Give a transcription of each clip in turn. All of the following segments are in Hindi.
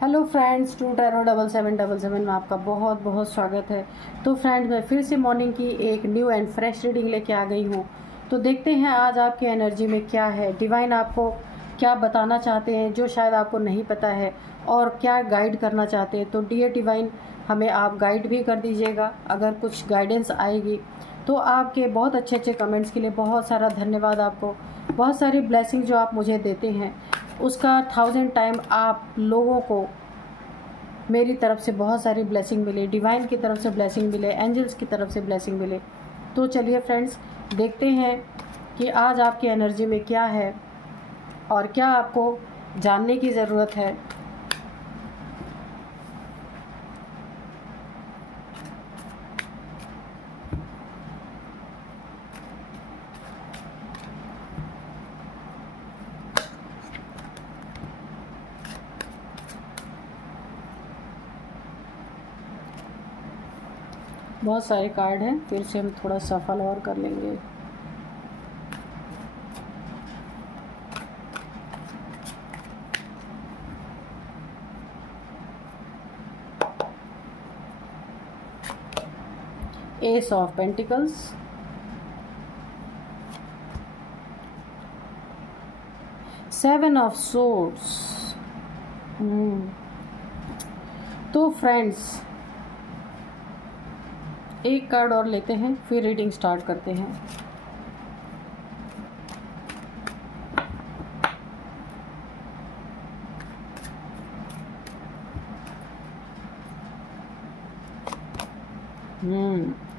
हेलो फ्रेंड्स, 2 टैरो 7777 में आपका बहुत बहुत स्वागत है। तो फ्रेंड्स, मैं फिर से मॉर्निंग की एक न्यू एंड फ्रेश रीडिंग लेके आ गई हूँ। तो देखते हैं आज आपकी एनर्जी में क्या है, डिवाइन आपको क्या बताना चाहते हैं जो शायद आपको नहीं पता है, और क्या गाइड करना चाहते हैं। तो डियर डिवाइन, हमें आप गाइड भी कर दीजिएगा। अगर कुछ गाइडेंस आएगी तो आपके बहुत अच्छे अच्छे कमेंट्स के लिए बहुत सारा धन्यवाद। आपको बहुत सारी ब्लेसिंग जो आप मुझे देते हैं उसका 1000 टाइम आप लोगों को मेरी तरफ से बहुत सारी ब्लेसिंग मिले, डिवाइन की तरफ से ब्लेसिंग मिले, एंजल्स की तरफ से ब्लेसिंग मिले। तो चलिए फ्रेंड्स, देखते हैं कि आज आपकी एनर्जी में क्या है और क्या आपको जानने की ज़रूरत है। बहुत सारे कार्ड हैं, फिर से हम थोड़ा सफल और कर लेंगे। S of pentacles, seven of swords. तो फ्रेंड्स, एक कार्ड और लेते हैं, फिर रीडिंग स्टार्ट करते हैं।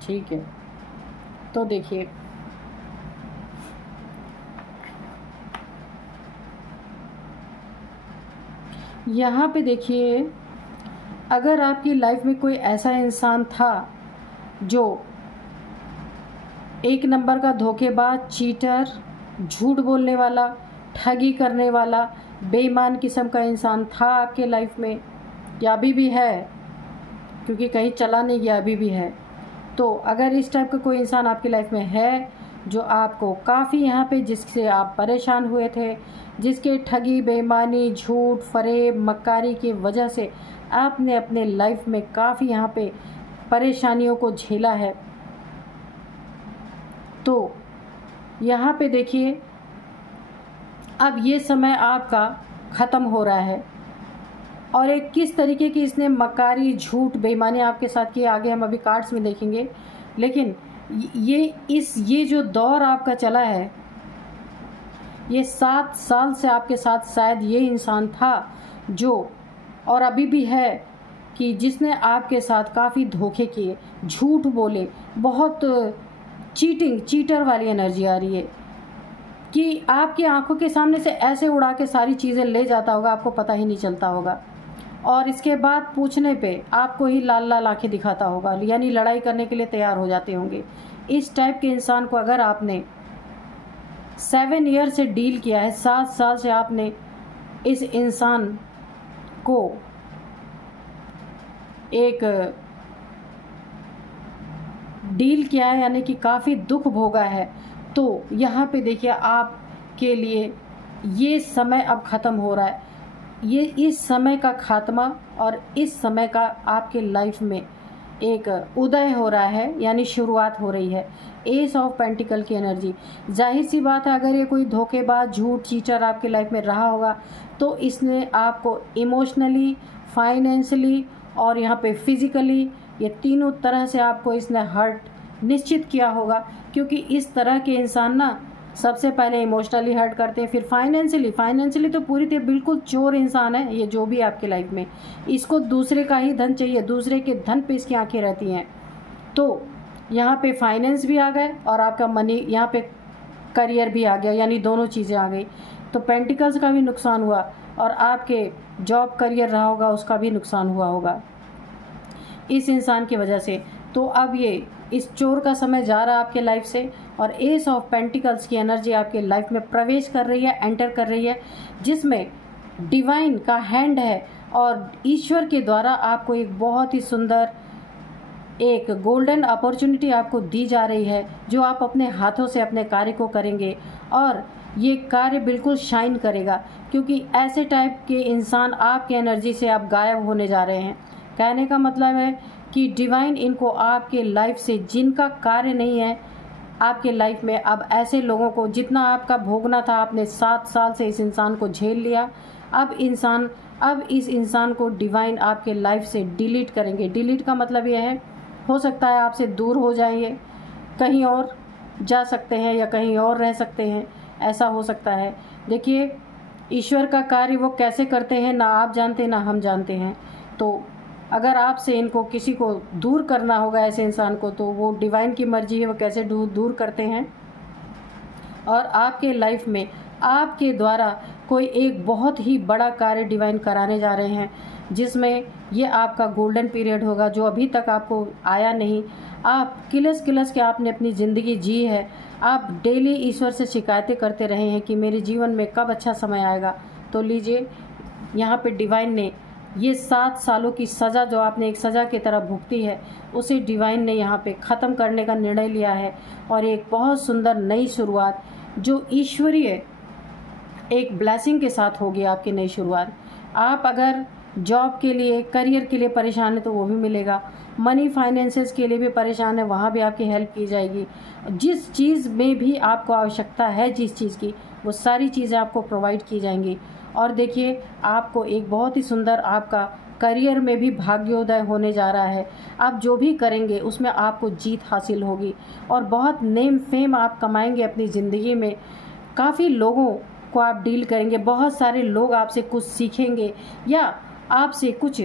ठीक है। तो देखिए, यहाँ पे देखिए, अगर आपकी लाइफ में कोई ऐसा इंसान था जो एक नंबर का धोखेबाज, चीटर, झूठ बोलने वाला, ठगी करने वाला, बेईमान किस्म का इंसान था आपके लाइफ में, या अभी भी है, क्योंकि कहीं चला नहीं गया, अभी भी है। तो अगर इस टाइप का कोई इंसान आपकी लाइफ में है जो आपको काफ़ी यहाँ पे, जिससे आप परेशान हुए थे, जिसके ठगी, बेईमानी, झूठ, फरेब, मक्कारी की वजह से आपने अपने लाइफ में काफ़ी यहाँ पे परेशानियों को झेला है, तो यहाँ पे देखिए, अब ये समय आपका ख़त्म हो रहा है। और एक किस तरीके की इसने मक्कारी, झूठ, बेईमानी आपके साथ की, आगे हम अभी कार्ड्स में देखेंगे। लेकिन ये जो दौर आपका चला है, ये 7 साल से आपके साथ शायद ये इंसान था जो, और अभी भी है, कि जिसने आपके साथ काफ़ी धोखे किए, झूठ बोले, बहुत चीटर वाली एनर्जी आ रही है कि आपकी आंखों के सामने से ऐसे उड़ा के सारी चीज़ें ले जाता होगा, आपको पता ही नहीं चलता होगा। और इसके बाद पूछने पे आपको ही लाल लाल आंखें दिखाता होगा, यानी लड़ाई करने के लिए तैयार हो जाते होंगे। इस टाइप के इंसान को अगर आपने 7 ईयर से डील किया है, 7 साल से आपने इस इंसान को एक डील किया है, यानी कि काफ़ी दुख भोगा है, तो यहाँ पे देखिए, आपके लिए ये समय अब ख़त्म हो रहा है। ये इस समय का खात्मा और इस समय का आपके लाइफ में एक उदय हो रहा है, यानी शुरुआत हो रही है। एस ऑफ पेंटिकल की एनर्जी, जाहिर सी बात है, अगर ये कोई धोखेबाज, झूठ, चीटर आपके लाइफ में रहा होगा तो इसने आपको इमोशनली, फाइनेंशियली और यहाँ पे फिजिकली, ये तीनों तरह से आपको इसने हर्ट निश्चित किया होगा। क्योंकि इस तरह के इंसान ना सबसे पहले इमोशनली हर्ट करते हैं, फिर फाइनेंशियली तो पूरी तरह बिल्कुल चोर इंसान है ये, जो भी आपके लाइफ में, इसको दूसरे का ही धन चाहिए, दूसरे के धन पे इसकी आंखें रहती हैं। तो यहाँ पे फाइनेंस भी आ गए और आपका मनी, यहाँ पे करियर भी आ गया, यानी दोनों चीज़ें आ गई। तो पेंटिकल्स का भी नुकसान हुआ और आपके जॉब करियर रहा होगा उसका भी नुकसान हुआ होगा इस इंसान की वजह से। तो अब ये इस चोर का समय जा रहा है आपके लाइफ से, और एस ऑफ पेंटिकल्स की एनर्जी आपके लाइफ में प्रवेश कर रही है, एंटर कर रही है, जिसमें डिवाइन का हैंड है और ईश्वर के द्वारा आपको एक बहुत ही सुंदर, एक गोल्डन अपॉर्चुनिटी आपको दी जा रही है, जो आप अपने हाथों से अपने कार्य को करेंगे और ये कार्य बिल्कुल शाइन करेगा, क्योंकि ऐसे टाइप के इंसान आपके एनर्जी से आप गायब होने जा रहे हैं। कहने का मतलब है कि डिवाइन इनको आपके लाइफ से, जिनका कार्य नहीं है आपके लाइफ में, अब ऐसे लोगों को, जितना आपका भोगना था आपने 7 साल से इस इंसान को झेल लिया, अब इस इंसान को डिवाइन आपके लाइफ से डिलीट करेंगे। डिलीट का मतलब यह है, हो सकता है आपसे दूर हो जाएंगे, कहीं और जा सकते हैं या कहीं और रह सकते हैं, ऐसा हो सकता है। देखिए, ईश्वर का कार्य वो कैसे करते हैं ना आप जानते ना हम जानते हैं। तो अगर आपसे इनको किसी को दूर करना होगा, ऐसे इंसान को, तो वो डिवाइन की मर्जी है वो कैसे दूर करते हैं। और आपके लाइफ में आपके द्वारा कोई एक बहुत ही बड़ा कार्य डिवाइन कराने जा रहे हैं, जिसमें ये आपका गोल्डन पीरियड होगा जो अभी तक आपको आया नहीं। आप किलस के आपने अपनी ज़िंदगी जी है, आप डेली ईश्वर से शिकायतें करते रहे हैं कि मेरे जीवन में कब अच्छा समय आएगा। तो लीजिए, यहाँ पे डिवाइन ने ये 7 सालों की सज़ा जो आपने एक सज़ा की तरह भुगती है, उसे डिवाइन ने यहाँ पे ख़त्म करने का निर्णय लिया है। और एक बहुत सुंदर नई शुरुआत जो ईश्वरीय एक ब्लेसिंग के साथ होगी आपकी नई शुरुआत। आप अगर जॉब के लिए, करियर के लिए परेशान है तो वो भी मिलेगा। मनी फाइनेंसेस के लिए भी परेशान है, वहाँ भी आपकी हेल्प की जाएगी। जिस चीज़ में भी आपको आवश्यकता है, जिस चीज़ की, वो सारी चीज़ें आपको प्रोवाइड की जाएंगी। और देखिए, आपको एक बहुत ही सुंदर आपका करियर में भी भाग्योदय होने जा रहा है। आप जो भी करेंगे उसमें आपको जीत हासिल होगी और बहुत नेम फेम आप कमाएंगे अपनी ज़िंदगी में। काफ़ी लोगों को आप डील करेंगे, बहुत सारे लोग आपसे कुछ सीखेंगे या आपसे कुछ,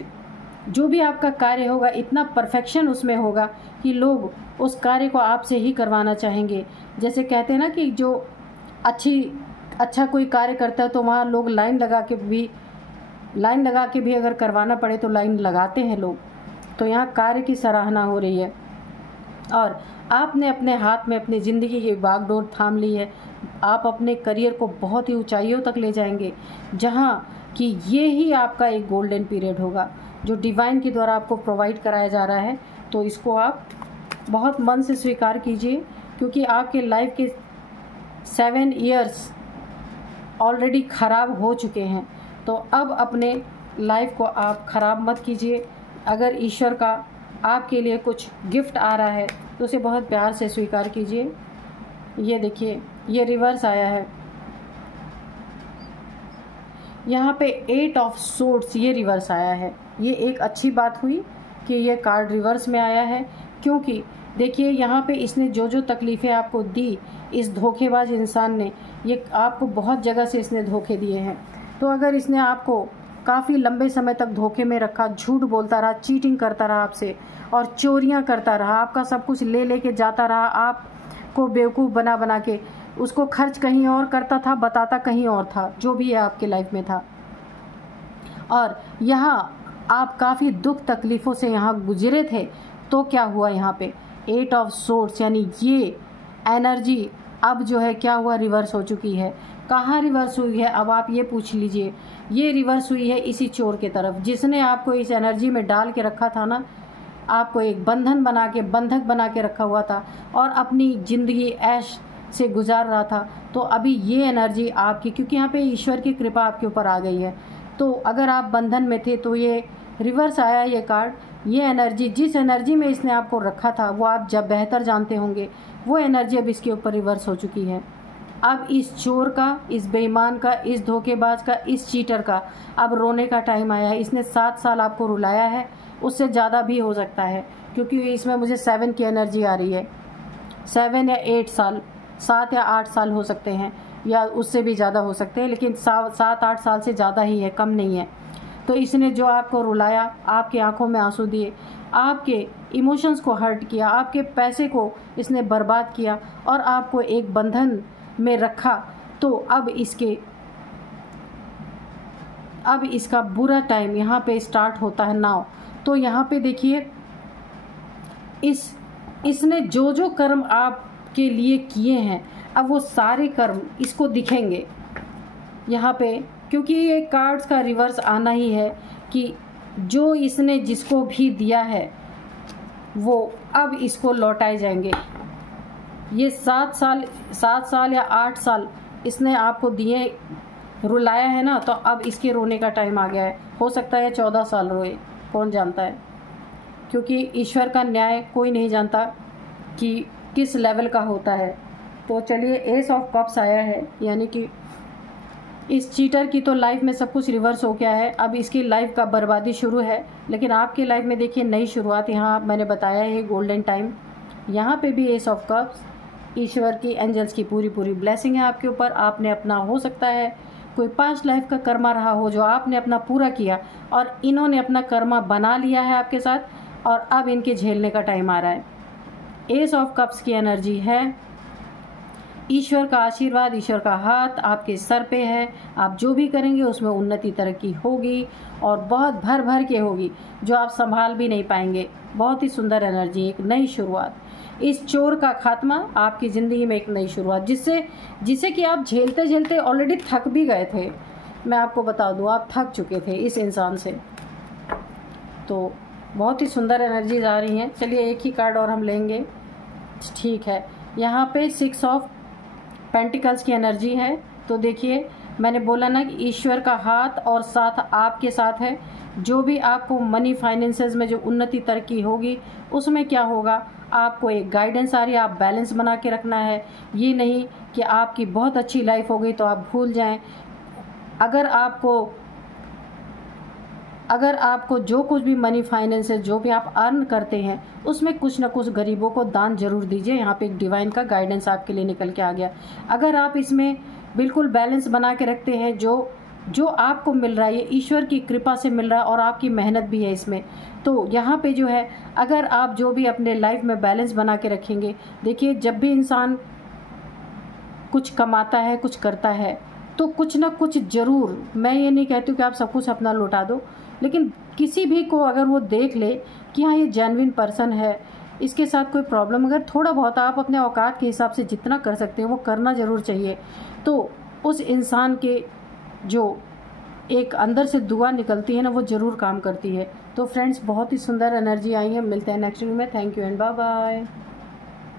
जो भी आपका कार्य होगा इतना परफेक्शन उसमें होगा कि लोग उस कार्य को आपसे ही करवाना चाहेंगे। जैसे कहते हैं ना कि जो अच्छा कोई कार्य करता है तो वहाँ लोग लाइन लगा के भी अगर करवाना पड़े तो लाइन लगाते हैं लोग। तो यहाँ कार्य की सराहना हो रही है और आपने अपने हाथ में अपनी ज़िंदगी की बागडोर थाम ली है। आप अपने करियर को बहुत ही ऊंचाइयों तक ले जाएंगे, जहाँ कि ये ही आपका एक गोल्डन पीरियड होगा जो डिवाइन के द्वारा आपको प्रोवाइड कराया जा रहा है। तो इसको आप बहुत मन से स्वीकार कीजिए, क्योंकि आपके लाइफ के 7 इयर्स ऑलरेडी ख़राब हो चुके हैं। तो अब अपने लाइफ को आप ख़राब मत कीजिए। अगर ईश्वर का आपके लिए कुछ गिफ्ट आ रहा है तो उसे बहुत प्यार से स्वीकार कीजिए। ये देखिए, ये रिवर्स आया है, यहाँ पे 8 ऑफ सोर्ड्स ये रिवर्स आया है। ये एक अच्छी बात हुई कि ये कार्ड रिवर्स में आया है, क्योंकि देखिए यहाँ पे इसने जो तकलीफ़ें आपको दी, इस धोखेबाज इंसान ने, ये आपको बहुत जगह से इसने धोखे दिए हैं। तो अगर इसने आपको काफ़ी लंबे समय तक धोखे में रखा, झूठ बोलता रहा, चीटिंग करता रहा आपसे और चोरियां करता रहा, आपका सब कुछ ले के जाता रहा, आपको बेवकूफ़ बना के, उसको खर्च कहीं और करता था, बताता कहीं और था, जो भी है आपके लाइफ में था। और यहाँ आप काफ़ी दुख तकलीफ़ों से यहाँ गुजरे थे। तो क्या हुआ यहाँ पे, 8 ऑफ सोर्ड्स, यानी ये एनर्जी अब जो है क्या हुआ, रिवर्स हो चुकी है। कहाँ रिवर्स हुई है, अब आप ये पूछ लीजिए। ये रिवर्स हुई है इसी चोर के तरफ, जिसने आपको इस एनर्जी में डाल के रखा था ना, आपको एक बंधक बना के रखा हुआ था और अपनी ज़िंदगी ऐश से गुजार रहा था। तो अभी ये एनर्जी आपकी, क्योंकि यहाँ पे ईश्वर की कृपा आपके ऊपर आ गई है, तो अगर आप बंधन में थे तो ये रिवर्स आया ये कार्ड। ये एनर्जी, जिस एनर्जी में इसने आपको रखा था, वो आप जब बेहतर जानते होंगे, वो एनर्जी अब इसके ऊपर रिवर्स हो चुकी है। अब इस चोर का, इस बेईमान का, इस धोखेबाज का, इस चीटर का अब रोने का टाइम आया है। इसने 7 साल आपको रुलाया है, उससे ज़्यादा भी हो सकता है, क्योंकि इसमें मुझे 7 की एनर्जी आ रही है। 7 या 8 साल, 7 या 8 साल हो सकते हैं, या उससे भी ज़्यादा हो सकते हैं, लेकिन 7-8 साल से ज़्यादा ही है, कम नहीं है। तो इसने जो आपको रुलाया, आपकी आंखों में आंसू दिए, आपके इमोशंस को हर्ट किया, आपके पैसे को इसने बर्बाद किया और आपको एक बंधन में रखा। तो अब इसका बुरा टाइम यहाँ पे स्टार्ट होता है नाउ। तो यहाँ पे देखिए, इसने जो कर्म आपके लिए किए हैं, अब वो सारे कर्म इसको दिखेंगे यहाँ पे, क्योंकि ये कार्ड्स का रिवर्स आना ही है कि जो इसने जिसको भी दिया है वो अब इसको लौटाए जाएंगे। ये 7 साल या 8 साल इसने आपको दिए रुलाया है ना, तो अब इसके रोने का टाइम आ गया है। हो सकता है 14 साल रोए, कौन जानता है, क्योंकि ईश्वर का न्याय कोई नहीं जानता कि किस लेवल का होता है। तो चलिए, एस ऑफ कप्स आया है, यानी कि इस चीटर की तो लाइफ में सब कुछ रिवर्स हो गया है। अब इसकी लाइफ का बर्बादी शुरू है, लेकिन आपकी लाइफ में देखिए नई शुरुआत। यहाँ मैंने बताया है गोल्डन टाइम, यहाँ पे भी एस ऑफ कप्स, ईश्वर की एंजल्स की पूरी पूरी ब्लेसिंग है आपके ऊपर। आपने अपना, हो सकता है कोई पास्ट लाइफ का कर्मा रहा हो जो आपने अपना पूरा किया, और इन्होंने अपना कर्मा बना लिया है आपके साथ, और अब इनके झेलने का टाइम आ रहा है। एस ऑफ कप्स की एनर्जी है ईश्वर का आशीर्वाद, ईश्वर का हाथ आपके सर पे है। आप जो भी करेंगे उसमें उन्नति तरक्की होगी, और बहुत भर भर के होगी, जो आप संभाल भी नहीं पाएंगे। बहुत ही सुंदर एनर्जी, एक नई शुरुआत, इस चोर का खात्मा, आपकी ज़िंदगी में एक नई शुरुआत, जिसे कि आप झेलते झेलते ऑलरेडी थक भी गए थे। मैं आपको बता दूं, आप थक चुके थे इस इंसान से। तो बहुत ही सुंदर एनर्जीज आ रही हैं। चलिए एक ही कार्ड और हम लेंगे, ठीक है। यहाँ पे 6 ऑफ पेंटिकल्स की एनर्जी है। तो देखिए, मैंने बोला ना कि ईश्वर का हाथ और साथ आपके साथ है। जो भी आपको मनी फाइनेंसेस में जो उन्नति तरक्की होगी, उसमें क्या होगा, आपको एक गाइडेंस आ रही है। आप बैलेंस बना के रखना है। ये नहीं कि आपकी बहुत अच्छी लाइफ हो गई तो आप भूल जाएं। अगर आपको जो कुछ भी मनी फाइनेंसेस जो भी आप अर्न करते हैं, उसमें कुछ ना कुछ गरीबों को दान जरूर दीजिए। यहाँ पे एक डिवाइन का गाइडेंस आपके लिए निकल के आ गया। अगर आप इसमें बिल्कुल बैलेंस बना के रखते हैं, जो आपको मिल रहा है ये ईश्वर की कृपा से मिल रहा है, और आपकी मेहनत भी है इसमें। तो यहाँ पे जो है, अगर आप जो भी अपने लाइफ में बैलेंस बना के रखेंगे, देखिए जब भी इंसान कुछ कमाता है, कुछ करता है, तो कुछ ना कुछ जरूर, मैं ये नहीं कहती हूँ कि आप सब कुछ अपना लौटा दो, लेकिन किसी भी को अगर वो देख ले कि हाँ ये जेन्युइन पर्सन है, इसके साथ कोई प्रॉब्लम, अगर थोड़ा बहुत आप अपने औकात के हिसाब से जितना कर सकते हैं वो करना ज़रूर चाहिए। तो उस इंसान के जो एक अंदर से दुआ निकलती है ना, वो ज़रूर काम करती है। तो फ्रेंड्स, बहुत ही सुंदर एनर्जी आई है। मिलते हैं नेक्स्ट वीडियो में। Thank you and bye bye.